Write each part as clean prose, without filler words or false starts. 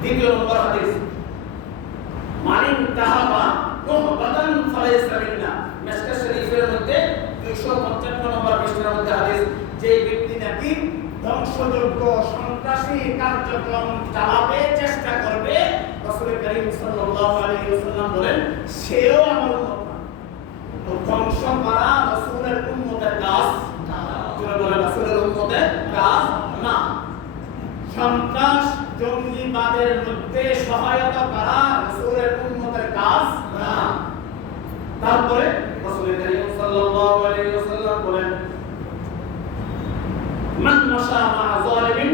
দ্বিতীয় নম্বর হাদিস, মানিন তাহাবা রহবাতান ফালাইসা মিন্না, মিশকাত শরীফের মধ্যে 255 নম্বর পৃষ্ঠার মধ্যে হাদিস, যে ব্যক্তি নাকি ধ্বংসযোগ্য সন্ত্রাসী কার্যক্রম চালাবে, চেষ্টা করবে, রাসূল করিম সাল্লাল্লাহু আলাইহি ওয়াসাল্লাম বলেন সেও আমার উম্মত না। তো ধ্বংস করা রাসূলের উম্মতের কাজ না, যারা বলে রাসূলের উম্মতের কাজ না। সন্ত্রাস জঙ্গিবাদের মধ্যে সহায়তা করা রাসূলের উম্মতের কাজ না। তারপরে রাসূল করিম সাল্লাল্লাহু আলাইহি ওয়াসাল্লাম বলেন, মান মাশা মা যালিমিন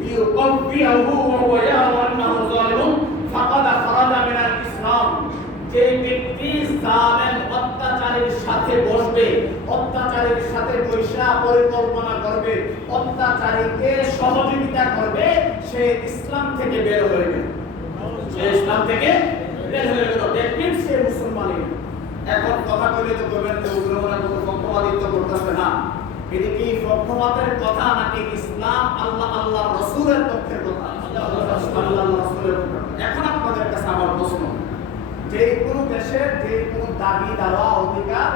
লিয়ুকাফিহু ওয়া হুয়া ইয়ারা আন্নাহু যালিমুন ফাকাদ খারাজা মিনাল ইসলাম। যে ব্যক্তি জালেম অত্যাচারীর সাথে বসবে, অত্যাচারীর সাথে বৈশা পরিকল্পনা করবে, অত্যাচারীকে সহযোগিতা করবে, সে ইসলাম থেকে বের হয়ে গেল। সে ইসলাম থেকে বের হয়ে গেল, দেখবেন সে মুসলমানই। এখন কথা বলে তো বলবেন যে উগ্রবাদের মতো পক্ষপাতিত্ব করতেছে না, এটা কি পক্ষপাতের কথা নাকি ইসলাম আল্লাহ আল্লাহ রাসূলের পক্ষের কথা? আল্লাহ রাসূলের পক্ষের। এখন আপনাদের কাছে আমার প্রশ্ন, যে কোনো দেশের যে কোনো দাবি দাওয়া অধিকার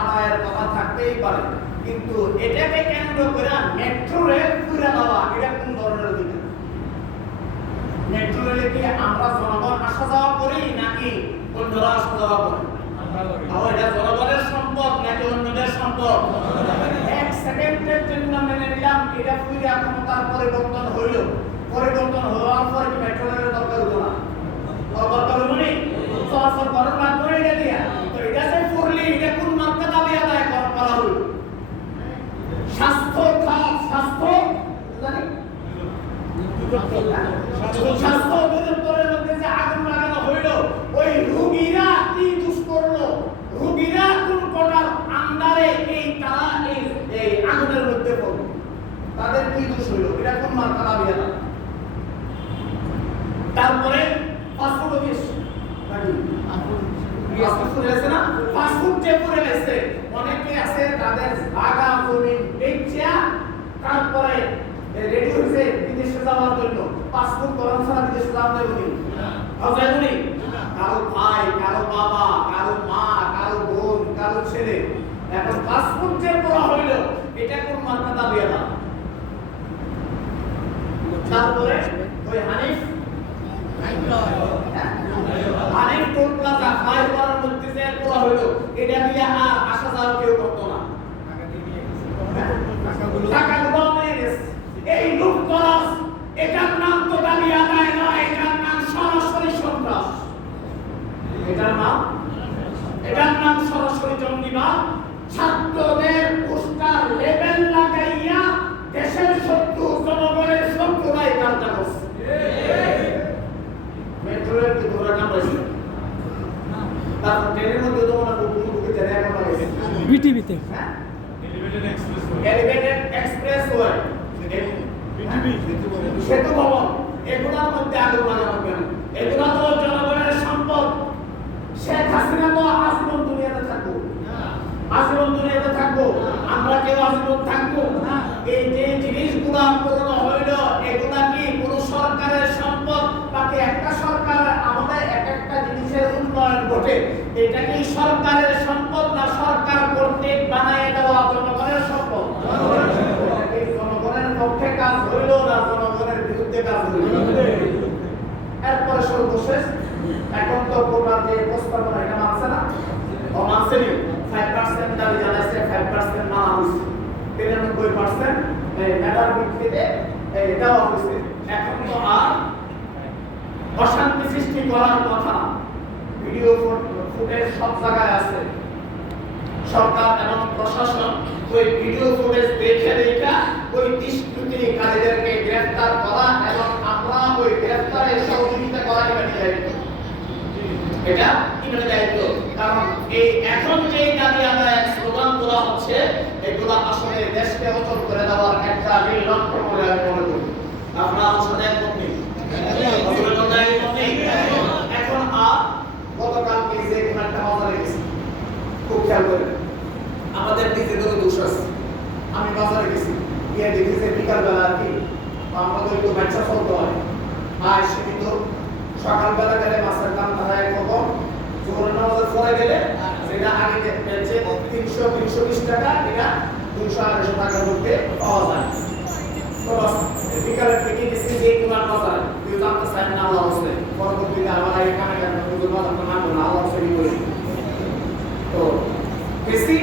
আদায়ের কথা থাকতেই পারে, কিন্তু এটাকে কেন্দ্র করে মেট্রো রেল পুরা দেওয়া এটা কোন ধরনের অধিকার? মেট্রো রেলে কি আমরা জনগণ আসা যাওয়া করি নাকি অন্যরা আসা যাওয়া করে? তাহলে এটা জনগণের সম্পদ নাকি অন্যদের সম্পদ? এক সেকেন্ডের জন্য মেনে নিলাম এটা পুরা ক্ষমতার পরিবর্তন হইল, পরিবর্তন হওয়ার পর কি মেট্রো রেলের দরকার হলো না? দরকার হলো না? চলাচল করার মাধ্যমে এটা দিয়া তো এটা যে করলে এটা কোন মাত্রা দাবি আদায় করা হলো? স্বাস্থ্য স্বাস্থ্য জানি স্বাস্থ্য অধিদপ্তরের মধ্যে যে আগুন লাগানো হইল, ওই রোগীরা কি দোষ করলো? রোগীরা কোন কোটার আন্ডারে এই তারা এই আগুনের মধ্যে পড়লো, তাদের কি দোষ হইল? এটা কোন মাত্রা দাবি আদায়? তারপরে পাসপোর্ট অফিস পাসপোর্ট যে করে লেছে, অনেকে আছে তাদের জায়গা জমি বেচা তারপরে রেডি হইছে বিদেশে যাওয়ার জন্য, পাসপোর্ট করার ছাড়া বিদেশে যাওয়া যাবে না। কারো ভাই, কারো বাবা, কারো মা, কারো বোন, কারো ছেলে, এখন পাসপোর্ট যে করা হইল এটা কোন মাত্রা দাবি আদা? তারপরে ওই হানিফ টোল প্লাজা ফ্লাইওভারের মধ্যে যে করা হইলো, এটা দিয়ে আর আসা যাওয়া কেউ করতো না, টাকাগুলো নিয়ে গেছে। এই লুটতরাজ, এটার নাম তো দাবি আদায় নয়, এটার নাম সরাসরি সন্ত্রাস, এটার নাম সরাসরি জঙ্গিবাদ। ছাত্রদের পোস্টার লেবেল লাগাইয়া দেশের শত্রু জনগণের শত্রুরাই কাজটা করছে। মেট্রোরেল কি ধরে কামড়াইছে? তারপর ট্রেনের মধ্যে তো মনে হয় বুকে জায়গা কামড়াইছে বিটিভিতে, হ্যাঁ এলিভেটেড এক্সপ্রেস ওয়ে, সেতু ভবন, এগুলোর মধ্যে আগুন লাগানো কেন? এগুলো তো জনগণের সম্পদ। শেখ হাসিনা তো আজীবন দুনিয়াতে থাকবো, আজীবন দুনিয়াতে থাকবো, আমরা কেউ আজীবন থাকবো না। এই যে জিনিসগুলো পূরণ হইল, এগুলা কি কোনো সরকারের সম্পদ? বাকি একটা সরকারের আমাদের এক একটা জিনিসের উন্নয়ন ঘটে, এটা কি সরকারের সম্পদ না সরকার কর্তৃক বানায় দেওয়া জনগণের সম্পদ? জনগণের পক্ষে কাজ হইল না জনগণের বিরুদ্ধে কাজ হইল? এরপরে সর্বশেষ, এখন তো কোটার যে প্রস্তাবনা এটা মানছে না, মানছে নি 5% দাবি জানাইছে, 5% মানা হইছে, 93% মেধার ভিত্তিতে দেওয়া হইছে। এখন তো আর অশান্তি সৃষ্টি করার কথা, ভিডিও ফুটেজ সব জায়গায় আছে। সরকার এবং প্রশাসন ওই ভিডিও ফুটেজ দেখে ওই দুষ্কৃতিকারীদেরকে গ্রেফতার করা এবং আমরা ওই গ্রেফতারের সহযোগিতা করা এটা কিভাবে দায়িত্ব। কারণ এই এখন যে দাবি আদায়ের স্লোগান তোলা হচ্ছে, এগুলো আসলে দেশকে অচল করে দেওয়ার একটা লক্ষ্য করে আমি মনে করি। আপনারা আমার সাথে একমত নেই? এখন আর গতকালকে যে একটা বাজারে গেছি, খুব খেয়াল করে আমাদের নিজেদেরও দোষ আছে। আমি বাজারে গেছি, গিয়ে দেখি যে বিকালবেলা আর কি আমাদের একটু ব্যবসা চলতে হয়, আর সীমিত সকালবেলা গেলে মাছের দাম দাঁড়ায় কত, জোহর নামাজের পরে গেলে যেটা আগে দেখছে 300-320 টাকা, এটা 200-250 টাকার মধ্যে পাওয়া যায়। তো বাস বিকালের দিকে গেছি যে কোরআন বাজার কেউ জানতে চায় না, আল্লাহ হোসে পরবর্তীতে আমার এই কানে কানে বাজারটা না করে আল্লাহ হোসে করি। তো বেশি